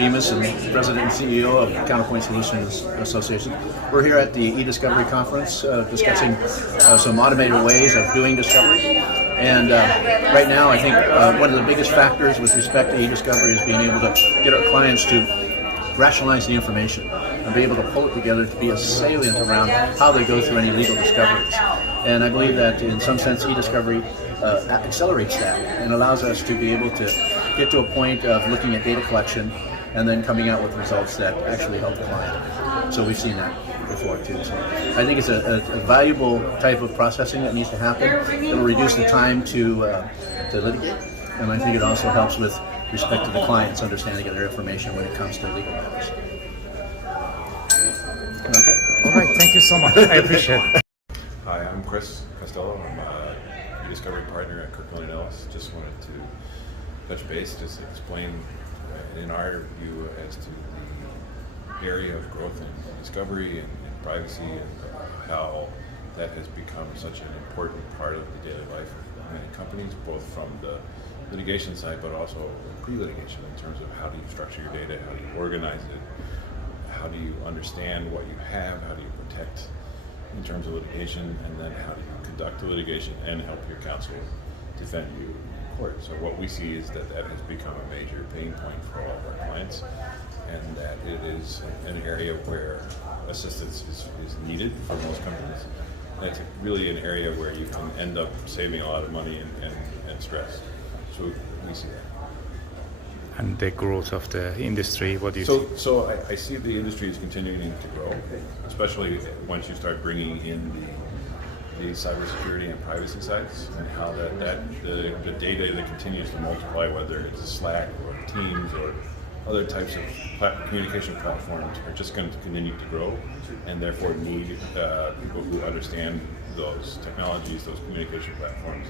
Bemis, and President and CEO of Counterpoint Solutions Association. We're here at the eDiscovery conference discussing some automated ways of doing discovery. And right now, I think one of the biggest factors with respect to eDiscovery is being able to get our clients to rationalize the information and be able to pull it together to be a salient around how they go through any legal discoveries. And I believe that in some sense eDiscovery accelerates that and allows us to be able to get to a point of looking at data collection and then coming out with results that actually help the client. So we've seen that before too. So I think it's a valuable type of processing that needs to happen. It'll reduce the time to litigate, and I think it also helps with respect to the client's understanding of their information when it comes to legal matters. Okay. All right, thank you so much. I appreciate it. Hi, I'm Chris Costello. I'm a eDiscovery partner at Kirkland & Ellis. Just wanted to touch base, just explain in our view as to the area of growth in discovery and privacy and how that has become such an important part of the daily life of many companies, both from the litigation side but also pre-litigation in terms of how do you structure your data, how do you organize it, how do you understand what you have, how do you protect in terms of litigation, and then how do you conduct the litigation and help your counsel defend you in court. So what we see is that that has become a major pain point for all of our clients, and that it is an area where assistance is needed for most companies. And it's really an area where you can end up saving a lot of money and stress. So we see that. And the growth of the industry, what do you see? So I see the industry is continuing to grow, especially once you start bringing in the cybersecurity and privacy sides, and how the data that continues to multiply, whether it's Slack or Teams or other types of communication platforms, are just going to continue to grow, and therefore need people who understand those technologies, those communication platforms,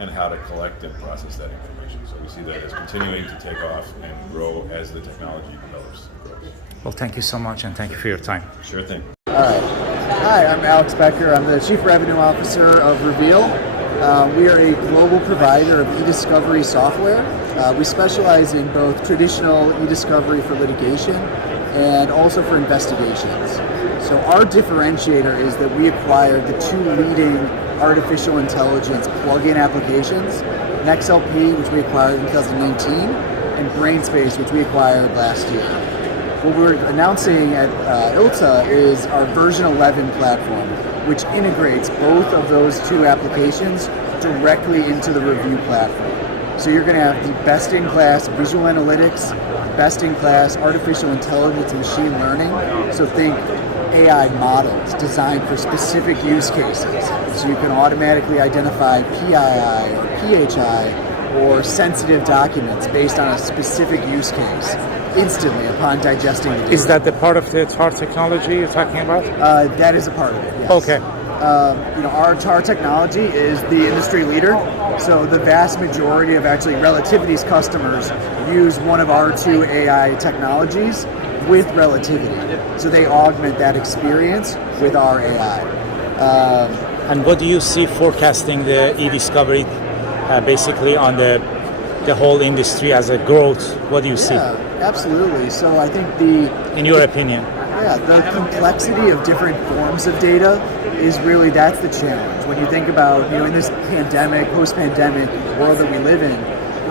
and how to collect and process that information. So we see that as continuing to take off and grow as the technology develops and grows. Well, thank you so much, and thank you for your time. Sure thing. All right. Hi, I'm Alex Becker. I'm the Chief Revenue Officer of Reveal. We are a global provider of eDiscovery software. We specialize in both traditional eDiscovery for litigation and also for investigations. So our differentiator is that we acquired the two leading artificial intelligence plug-in applications, NextLP, which we acquired in 2019, and BrainSpace, which we acquired last year. What we're announcing at ILTA is our version 11 platform, which integrates both of those two applications directly into the review platform. So you're going to have the best-in-class visual analytics, best-in-class artificial intelligence and machine learning. So think AI models designed for specific use cases. So you can automatically identify PII or PHI or sensitive documents based on a specific use case instantly upon digesting the data. Is that the part of the TAR technology you're talking about? That is a part of it, yes. Okay. Our TAR technology is the industry leader, so the vast majority of actually Relativity's customers use one of our two AI technologies with Relativity. So they augment that experience with our AI. And what do you see forecasting the eDiscovery basically on the whole industry as a growth? What do you see? Yeah, absolutely. So I think in your opinion? Yeah, the complexity of different forms of data is really, that's the challenge. When you think about, in this pandemic, post-pandemic world that we live in,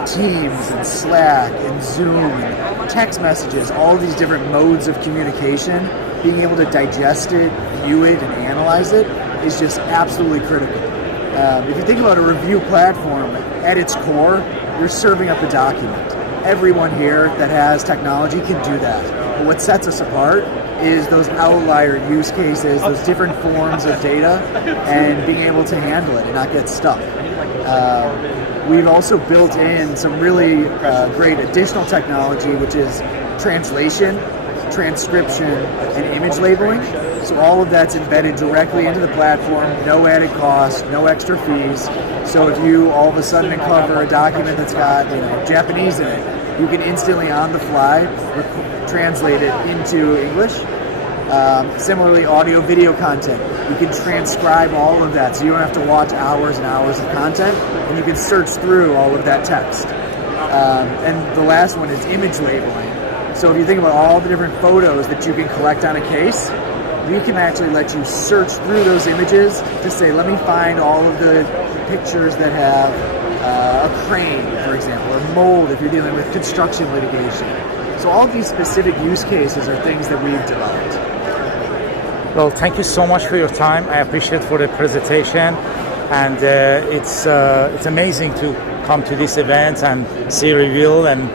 Teams and Slack and Zoom and text messages, all these different modes of communication, being able to digest it, view it, and analyze it is just absolutely critical. If you think about a review platform, at its core, you're serving up a document. Everyone here that has technology can do that. But what sets us apart is those outlier use cases, those different forms of data, and being able to handle it and not get stuck. We've also built in some really great additional technology, which is translation, transcription, and image labeling. So all of that's embedded directly into the platform, no added cost, no extra fees. So if you all of a sudden uncover a document that's got Japanese in it, you can instantly on the fly translate it into English. Similarly, audio video content, you can transcribe all of that, so you don't have to watch hours and hours of content, and you can search through all of that text. And the last one is image labeling, So if you think about all the different photos that you can collect on a case, we can actually let you search through those images to say, let me find all of the pictures that have a crane, for example, or mold if you're dealing with construction litigation. So all these specific use cases are things that we've developed. Well, thank you so much for your time. I appreciate for the presentation, and it's amazing to come to this event and see Reveal, and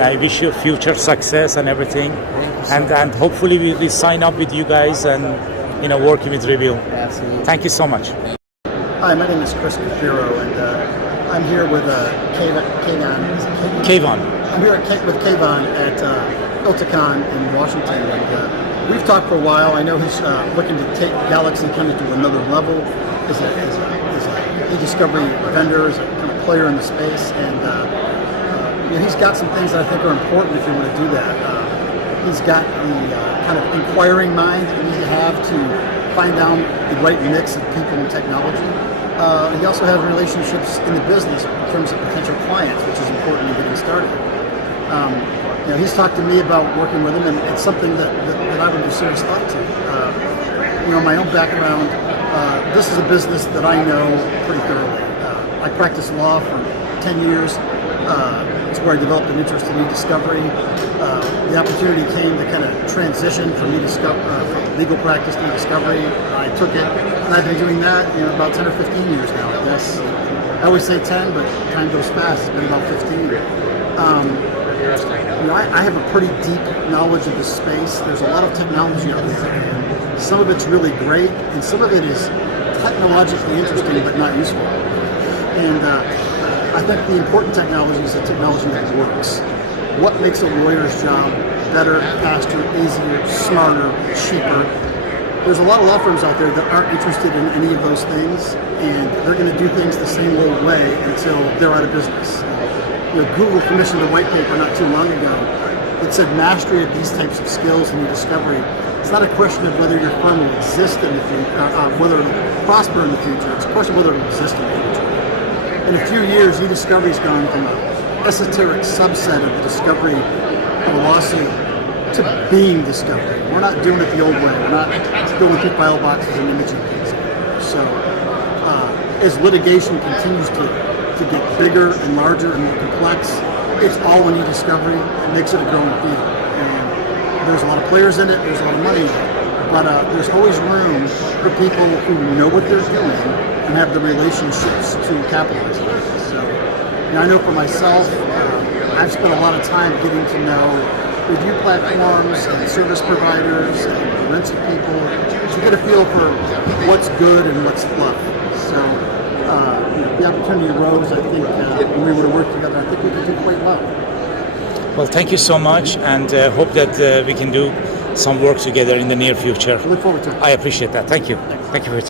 I wish you future success and everything. And hopefully we sign up with you guys and working with Reveal. Absolutely. Thank you so much. Hi, my name is Chris Capiro, and I'm here with Kayvon. I'm here with Kayvon at Ilticon in Washington, and we've talked for a while. I know he's looking to take Galaxy kind of to another level as a e-discovery vendor, as a kind of player in the space, and he's got some things that I think are important if you want to do that. He's got the kind of inquiring mind that you need to have to find down the right mix of people and technology. He also has relationships in the business in terms of potential clients, which is important in getting started. He's talked to me about working with him, and it's something that I would give serious thought to. My own background, this is a business that I know pretty thoroughly. I practiced law for 10 years. It's where I developed an interest in eDiscovery. The opportunity came to kind of transition from legal practice to eDiscovery. I took it, and I've been doing that about 10 or 15 years now, I guess. I always say 10, but time goes fast. It's been about 15. I have a pretty deep knowledge of this space. There's a lot of technology out there, and some of it's really great, and some of it is technologically interesting but not useful. And I think the important technology is the technology that works. What makes a lawyer's job better, faster, easier, smarter, cheaper? There's a lot of law firms out there that aren't interested in any of those things, and they're going to do things the same old way until they're out of business. Google commissioned a white paper not too long ago that said mastery of these types of skills in eDiscovery. It's not a question of whether your firm will exist in the future, whether it'll prosper in the future. It's a question of whether it'll exist in the future. In a few years, eDiscovery's gone from an esoteric subset of the discovery of a lawsuit to being discovery. We're not doing it the old way. We're not building through file boxes and imaging things. So as litigation continues to get bigger and larger and more complex, it's all in eDiscovery. It makes it a growing field. And there's a lot of players in it. There's a lot of money in it. But there's always room for people who know what they're doing and have the relationships to capitalize on it. So, I know for myself, I've spent a lot of time getting to know review platforms and service providers and forensic people to get a feel for what's good and what's fluff. So, the opportunity arose. I think when we would have worked together, I think we could do quite well. Well, thank you so much, and hope that we can do some work together in the near future. I look forward to it. I appreciate that. Thank you. Thank you for your time.